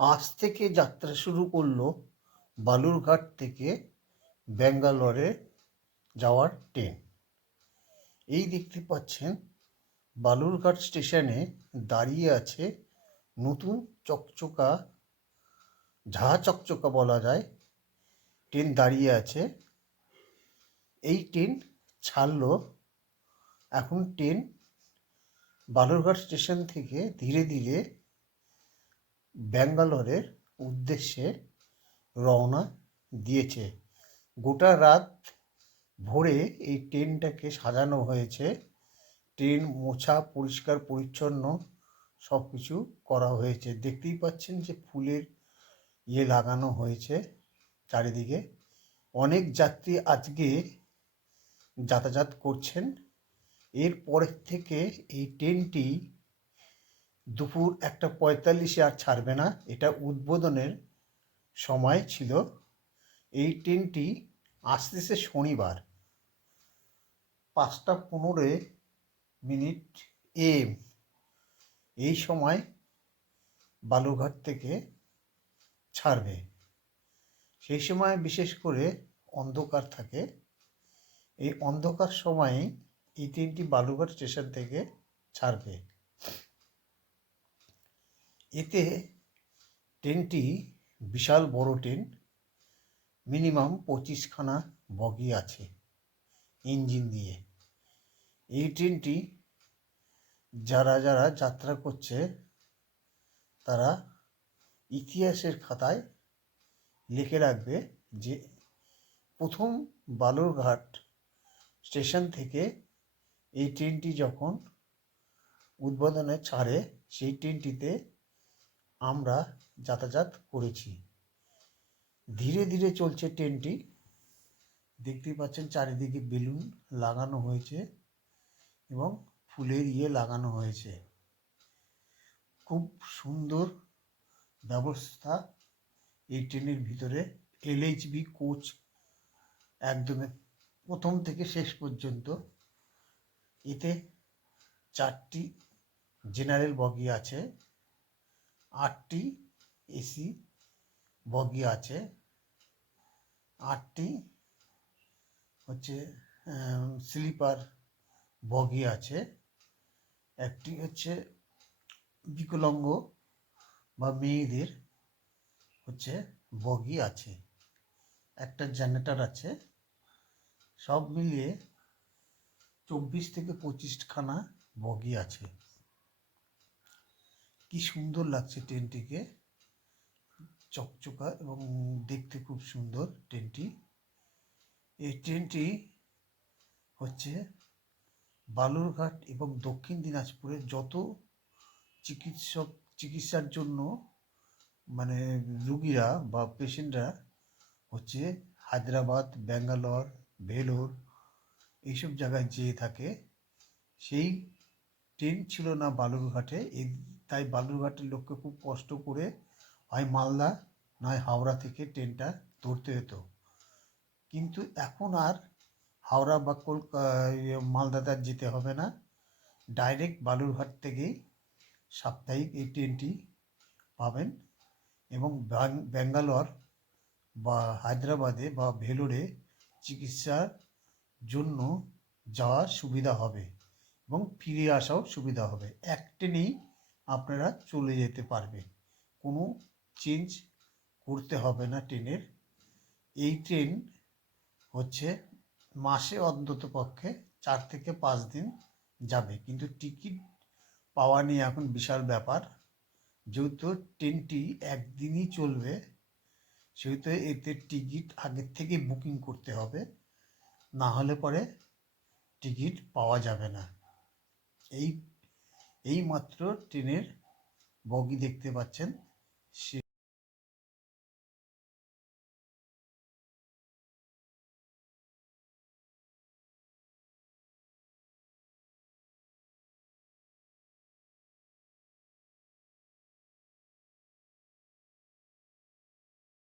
আজ থেকে যাত্রা শুরু করলো বালুরঘাট থেকে ব্যাঙ্গালোরে যাওয়ার ট্রেন। এই দেখতে পাচ্ছেন বালুরঘাট স্টেশনে দাঁড়িয়ে আছে নতুন চকচকা, ঝাঁ চকচকা বলা যায়, ট্রেন দাঁড়িয়ে আছে। এই ট্রেন ছাড়লো। এখন ট্রেন বালুরঘাট স্টেশন থেকে ধীরে ধীরে ব্যাঙ্গালোরের উদ্দেশ্যে রওনা দিয়েছে। গোটা রাত ভোরে এই ট্রেনটাকে সাজানো হয়েছে। ট্রেন মোছা, পরিষ্কার পরিচ্ছন্ন সব কিছু করা হয়েছে। দেখতেই পাচ্ছেন যে ফুলের লাগানো হয়েছে চারিদিকে। অনেক যাত্রী আজকে যাতায়াত করছেন। এরপরের থেকে এই ট্রেনটি দুপুর 1:45 আর ছাড়বে না। এটা উদ্বোধনের সময় ছিল। এই ট্রেনটি আসতেছে শনিবার 5:15 AM। এই সময় বালুরঘাট থেকে ছাড়বে। সেই সময় বিশেষ করে অন্ধকার থাকে। এই অন্ধকার সময়ে এই ট্রেনটি বালুরঘাট স্টেশন থেকে ছাড়বে। এতে ট্রেনটি বিশাল বড় ট্রেন, মিনিমাম 25খানা বগি আছে ইঞ্জিন দিয়ে। এই ট্রেনটি যারা যারা যাত্রা করছে তারা ইতিহাসের খাতায় লিখে রাখবে যে প্রথম বালুরঘাট স্টেশন থেকে এই ট্রেনটি যখন উদ্বোধনে ছাড়ে সেই ট্রেনটিতে আমরা যাতায়াত করেছি। ধীরে ধীরে চলছে ট্রেনটি। দেখতেই পাচ্ছেন চারিদিকে বেলুন লাগানো হয়েছে এবং ফুলের লাগানো হয়েছে। খুব সুন্দর ব্যবস্থা এই ট্রেনের ভিতরে। LHB কোচ একদম প্রথম থেকে শেষ পর্যন্ত। এতে 4টি জেনারেল বগি আছে, 8টি AC বগি আছে, 8টি হচ্ছে স্লিপার বগি আছে, একটি হচ্ছে বিকলাঙ্গ বা মেয়েদের হচ্ছে বগি আছে, একটা জেনারেটর আছে। সব মিলিয়ে 24 থেকে 25খানা বগি আছে। কি সুন্দর লাগছে ট্রেনটিকে, চকচকা এবং দেখতে খুব সুন্দর ট্রেনটি। এই ট্রেনটি হচ্ছে বালুরঘাট এবং দক্ষিণ দিনাজপুরের যত চিকিৎসার জন্য মানে রুগীরা বা পেশেন্টরা হচ্ছে হায়দ্রাবাদ, ব্যাঙ্গালোর, ভেলোর এইসব জায়গায় যেয়ে থাকে। সেই ট্রেন ছিল না বালুরঘাটে। তাই বালুরঘাটের লোককে খুব কষ্ট করে হয় মালদা নয় হাওড়া থেকে ট্রেনটা ধরতে হতো। কিন্তু এখন আর হাওড়া বা মালদাতে আর যেতে হবে না। ডাইরেক্ট বালুরঘাট থেকেই সাপ্তাহিক এই ট্রেনটি পাবেন এবং ব্যাঙ্গালোর বা হায়দ্রাবাদে বা ভেলোরে চিকিৎসার জন্য যাওয়ার সুবিধা হবে এবং ফিরে আসাও সুবিধা হবে। এক ট্রেনেই আপনারা চলে যেতে পারবেন, কোনো চেঞ্জ করতে হবে না ট্রেনের। এই ট্রেন হচ্ছে মাসে অন্তত পক্ষে 4 থেকে 5 দিন যাবে, কিন্তু টিকিট পাওয়া নিয়ে এখন বিশাল ব্যাপার। যেহেতু ট্রেনটি একদিনই চলবে সেহেতু এতে টিকিট আগের থেকে বুকিং করতে হবে, না হলে পরে টিকিট পাওয়া যাবে না। এই মাত্র ট্রেনের বগি দেখতে পাচ্ছেন।